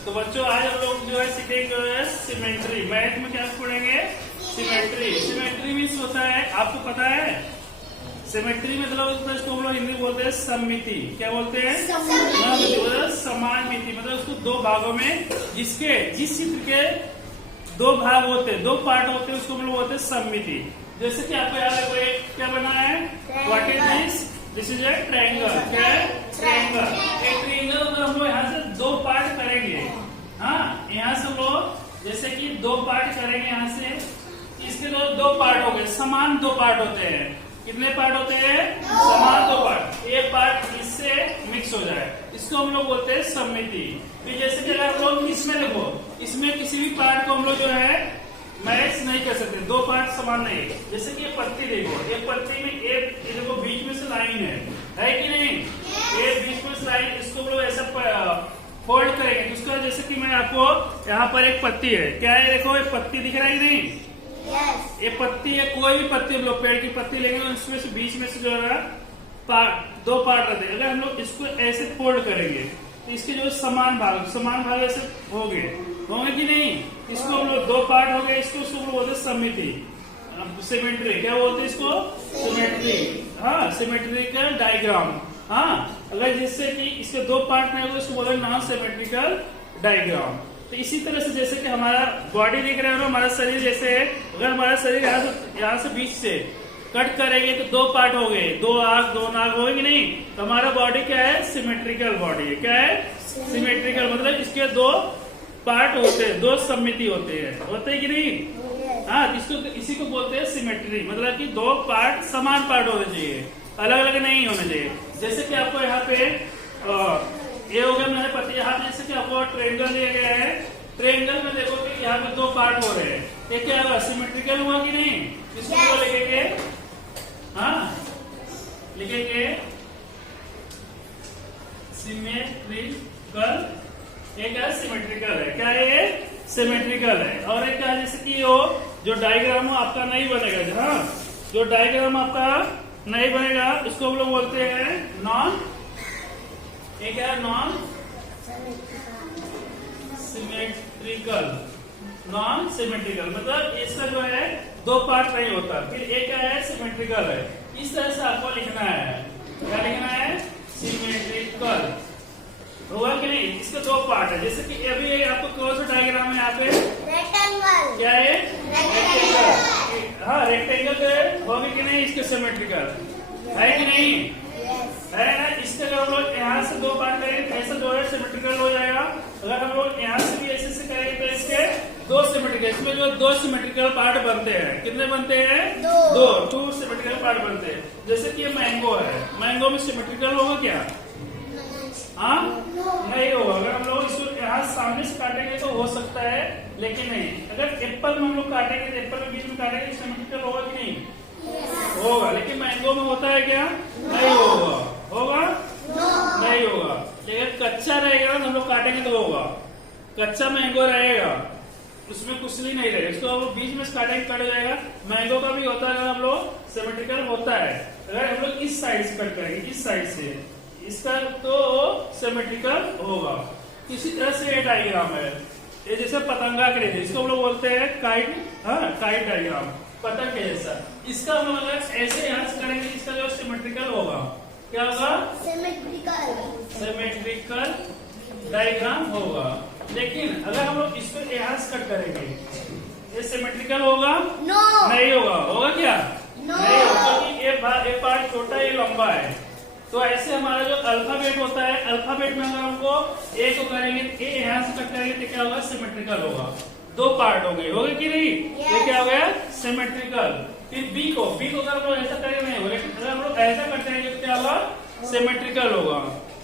तो बच्चों आज हम लोग जो है सीखेंगे सिमेट्री। मैथ में क्या पढ़ेंगे? सिमेट्री। सिमेट्री मीन्स होता है, आपको पता है सिमेट्री मतलब इसको हम लोग हिंदी बोलते हैं सममिति। क्या बोलते हैं? समान मिति। मतलब उसको दो भागों में जिस चित्र के दो भाग होते हैं, दो पार्ट होते हैं, उसको हम लोग बोलते हैं सममिति। जैसे कि आपको याद है क्या बना है? What is this? This is a triangle. क्या है? ट्रायंगल। एक ट्रायंगल अगर हम लोग यहाँ से दो पार्ट करेंगे, हाँ यहाँ से हम लोग जैसे कि दो पार्ट करेंगे यहाँ से, इसके दो पार्ट हो गए, समान दो पार्ट होते हैं। कितने पार्ट होते हैं? समान दो पार्ट। एक पार्ट इससे मिक्स हो जाए, इसको हम लोग बोलते हैं सममिति। फिर जैसे कि अगर हम लोग इसमें देखो, इसमें किसी भी पार्ट को हम लोग जो है मैच नहीं कर सकते, दो पार्ट समान नहीं। जैसे कि ये पत्ती देखो, एक पत्ती में एक देखो बीच में से लाइन है कि नहीं? ये बीच में से लाइन, इसको हम लोग ऐसा फोल्ड करेंगे तो उसका जैसे कि मैं आपको यहाँ पर एक पत्ती है, क्या है देखो ये पत्ती दिख रहा है कि नहीं? ये पत्ती है, कोई भी पत्ती हम लोग पेड़ की पत्ती लेंगे तो इसमें से बीच में से जो है दो पार्ट रहते हैं। अगर हम लोग इसको ऐसे फोल्ड करेंगे तो इसके जो समान भाग ऐसे होंगे कि नहीं? इसको हम लोग दो पार्ट हो गए, इसको हम लोग बोलते हैं सममिति, सिमेट्री। क्या बोलते हैं इसको? सिमेट्री। हाँ, सिमेट्रिकल डायग्राम। हाँ, अगर जिससे कि इसके दो पार्ट नहीं होगा इसको बोलते हैं नॉन सिमेट्रिकल डायग्राम। तो इसी तरह से जैसे कि हमारा बॉडी दिख रहा है ना, हमारा शरीर जैसे है, अगर हमारा शरीर यहाँ से बीच से कट करेंगे तो दो पार्ट हो गए, दो आंख दो नाक हो गए नहीं? तो हमारा बॉडी क्या है? सिमेट्रिकल बॉडी है। क्या है? सिमेट्रिकल। मतलब इसके दो पार्ट होते हैं, दो सममिति होते हैं कि नहीं? हाँ, इसी को बोलते हैं सिमेट्री। मतलब कि दो पार्ट समान पार्ट होने चाहिए, अलग अलग नहीं होने चाहिए। जैसे कि आपको यहाँ पे ये हो गया मैंने पता, यहाँ पे जैसे कि आपको ट्रायंगल दिया गया है, ट्रायंगल में देखो कि यहाँ पे दो पार्ट हो रहे हैं, ये क्या होगा? सिमेट्रिकल हुआ कि नहीं? इसको लिखेंगे, हाँ लिखेंगे सिमेट्रिकल। एक है सिमेट्रिकल है, क्या है ये? सिमेट्रिकल है। और एक है जैसे कि वो जो डायग्राम हो आपका नहीं बनेगा, हाँ जो डायग्राम आपका नहीं बनेगा इसको हम लोग बोलते हैं नॉन, एक है नॉन सिमेट्रिकल। नॉन सिमेट्रिकल मतलब इसका जो है दो पार्ट नहीं होता। फिर एक है सिमेट्रिकल है। इस तरह से आपको लिखना है, क्या लिखना है? सिमेट्रिकल। होगा कि नहीं? इसके दो पार्ट है। जैसे कि अभी आपको कौन सा डायग्राम है यहाँ पे? रेक्टेंगल। क्या है? रेक्टेंगल। हाँ, रेक्टेंगल होगा कि नहीं? इसके सिमेट्रिकल है कि नहीं? है ना? इसके अगर हम लोग यहाँ से दो पार्ट करेंगे तो ऐसा जो है सिमेट्रिकल हो जाएगा। अगर हम लोग यहाँ से भी ऐसे से करेंगे तो इसके दो सिमेट्रिकल, इसमें जो दो सिमेट्रिकल पार्ट बनते हैं, कितने बनते हैं? टू सिमेट्रिकल पार्ट बनते हैं। जैसे कि ये मैंगो है, मैंगो में सिमेट्रिकल होगा क्या? हाँ नहीं होगा। अगर हम लोग इसको यहाँ सामने से काटेंगे तो हो सकता है, लेकिन नहीं। अगर एप्पल में हम लोग काटेंगे तो एप्पल में बीच में काटेंगे सिमेट्रिकल होगा कि नहीं? होगा। लेकिन मैंगो में होता है क्या? नहीं होगा। होगा? नहीं होगा। लेकिन कच्चा रहेगा ना, हम लोग काटेंगे तो होगा। कच्चा मैंगो रहेगा, उसमें कुछ भी नहीं रहेगा, इसको हम लोग बीच में काटेंगे कट जाएगा। मैंगो का भी होता है, अगर हम लोग सिमेट्रिकल होता है। अगर हम लोग इस साइड से कट करेंगे, इस साइड से, इसका तो सिमेट्रिकल होगा। इसी तरह से ये डायग्राम है, ये जैसे पतंगा के जैसे, इसको हम लोग बोलते हैं काइट। हाँ, काइट डायग्राम, पतंग के जैसा। इसका हम लोग अगर ऐसे यहाँ से करेंगे, इसका जो सिमेट्रिकल होगा, क्या होगा? सिमेट्रिकल डायग्राम होगा। लेकिन अगर हम लोग इसको यहाँ से कट करेंगे, ये सिमेट्रिकल होगा? नहीं होगा। होगा क्या? नहीं होगा, क्योंकि ये पार्ट छोटा है, ये लंबा है। तो ऐसे हमारा जो अल्फाबेट होता है, अल्फाबेट में अगर हमको ए को करेंगे, ए यहाँ से कट करेंगे तो क्या होगा? सिमेट्रिकल होगा। दो पार्ट हो गए, होगा कि नहीं? ये क्या हो गया? सिमेट्रिकल। फिर बी को अगर हम लोग ऐसा करेंगे नहीं होगा, अगर हम लोग ऐसा कट करेंगे तो क्या होगा? सिमेट्रिकल होगा।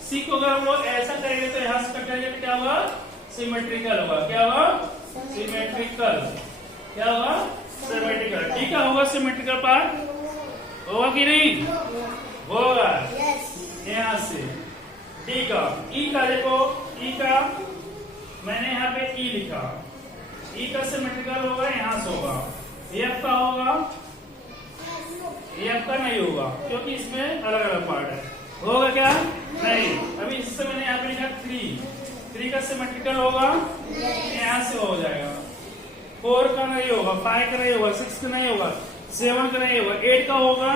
सी को अगर हम लोग ऐसा करेंगे तो यहाँ से कट करेंगे तो क्या होगा? सिमेट्रिकल होगा। क्या होगा? सिमेट्रिकल। क्या होगा? सिमेट्रिकल। ठीक है, होगा सिमेट्रिकल पार्ट। होगा कि नहीं? होगा। यहाँ से डी का, ई का देखो, ई का मैंने यहाँ पे ई लिखा, ई का सिमेट्रिकल होगा, यहाँ से होगा। एफ का होगा, एफ का नहीं होगा क्योंकि इसमें अलग अलग पार्ट है। होगा क्या? नहीं। अभी इससे मैंने यहाँ पे लिखा 3, 3 का सिमेट्रिकल होगा, यहाँ से हो जाएगा। 4 का नहीं होगा, 5 का नहीं होगा, 6 का नहीं होगा, 7 का नहीं होगा, 8 का होगा।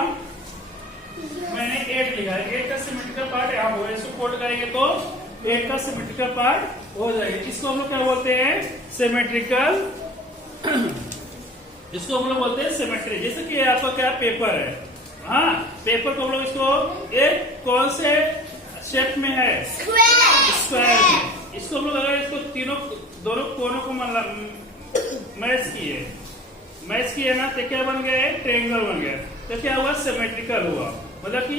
मैंने 8 लिखा है, 8 का सिमेट्रिकल पार्ट यहाँ होगा। इसको फोल्ड करेंगे तो 8 का सिमेट्रिकल पार्ट हो जाएगा। इसको हम लोग क्या बोलते हैं? सिमेट्रिकल। इसको हम लोग बोलते हैं सिमेट्री। जैसे कि आपका क्या पेपर है, हाँ, पेपर को हम लोग इसको एक कौन से शेप में है? स्क्वायर में। इसको हम लोग अगर इसको दोनों कोनों को मैच किए ना, तो क्या बन गया? ट्रायंगल बन गया। तो क्या हुआ? सिमेट्रिकल हुआ। मतलब कि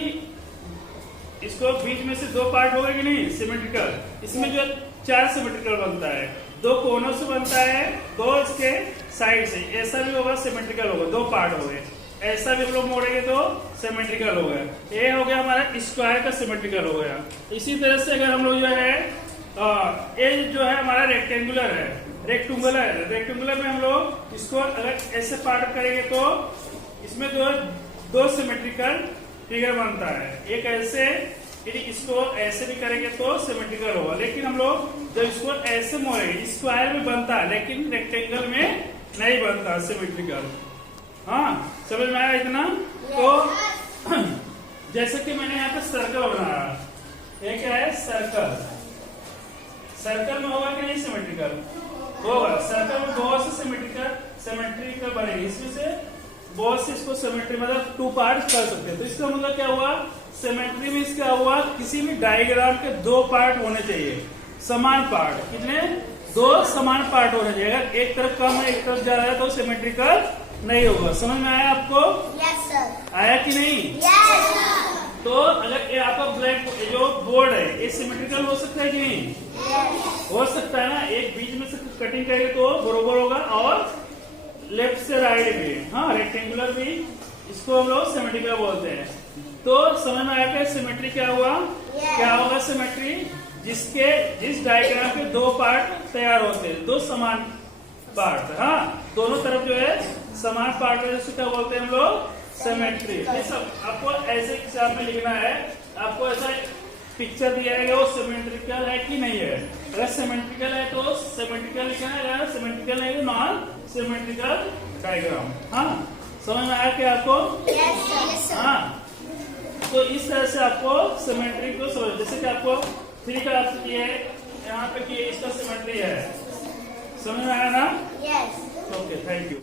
इसको बीच में से 2 पार्ट हो गए कि नहीं? सिमेट्रिकल। इसमें जो 4 सिमेट्रिकल बनता है, 2 कोनों से बनता है, 2 इसके साइड से। ऐसा भी होगा, सिमेट्रिकल होगा, 2 पार्ट हो गए। ऐसा भी हम लोग मोड़ेंगे तो सिमेट्रिकल हो गया। ये हो गया हमारा स्क्वायर का सिमेट्रिकल हो गया। इसी तरह से अगर हम लोग जो है ये जो है हमारा रेक्टेंगुलर है, रेक्टेंगुलर में हम लोग इसको अगर ऐसे पार्ट करेंगे तो इसमें जो 2 सिमेट्रिकल फिगर बनता है। एक ऐसे, यदि इसको ऐसे भी करेंगे तो सिमेट्रिकल होगा। लेकिन हम लोग जब इसको ऐसे मोड़ेंगे, स्क्वायर में बनता है लेकिन रेक्टेंगल में नहीं बनता सिमेट्रिकल। हाँ, समझ में आया इतना? तो जैसे कि मैंने यहाँ पे सर्कल बनाया, ये क्या है? सर्कल में होगा कि नहीं सिमेट्रिकल? होगा। सर्कल में बहुत से सिमेट्रिकल बनेगी। इसमें से बहुत से इसको सिमेट्री मतलब 2 पार्ट कर सकते हैं। तो इसका मतलब क्या हुआ? सिमेट्री में इसका हुआ किसी भी डायग्राम के 2 पार्ट होने चाहिए, समान पार्ट। कितने? 2 समान पार्ट होने चाहिए। अगर एक तरफ कम है, एक तरफ ज्यादा है तो सिमेट्रिकल नहीं होगा। समझ में आया आपको? Yes sir. आया कि नहीं? Yes sir. तो अगर ये आपका ब्लैक जो बोर्ड है, ये सिमेट्रिकल हो सकता है कि नहीं? हो सकता है ना। एक बीच में से कटिंग करेंगे तो बरोबर होगा, और लेफ्ट से राइट भी। हाँ, रेक्टेंगुलर भी, इसको हम लोग सिमेट्रिकल बोलते हैं। तो समझ में आया कि सिमेट्री क्या हुआ? क्या होगा सिमेट्री? जिस डायग्राम के 2 पार्ट तैयार होते हैं, 2 समान पार्ट। हाँ, दोनों तरफ जो है समान पार्ट है, जिसको क्या बोलते हैं हम लोग? सिमेट्री। ये सब आपको ऐसे हिसाब में लिखना है। आपको ऐसा पिक्चर दिया है, वो सिमेट्रिकल है कि नहीं है। अगर सिमेट्रिकल है तो सिमेट्रिकल लिखना है, अगर सिमेट्रिकल नहीं तो नॉन सिमेट्रिकल डायग्राम। हाँ, समझ में आया क्या आपको? Yes sir. हाँ, तो इस तरह से आपको सिमेट्री को समझ। जैसे कि आपको 3 का आपसे किया है, यहाँ पे किए, इसका सिमेट्री है। समझ में आया ना? यस। Okay, thank you.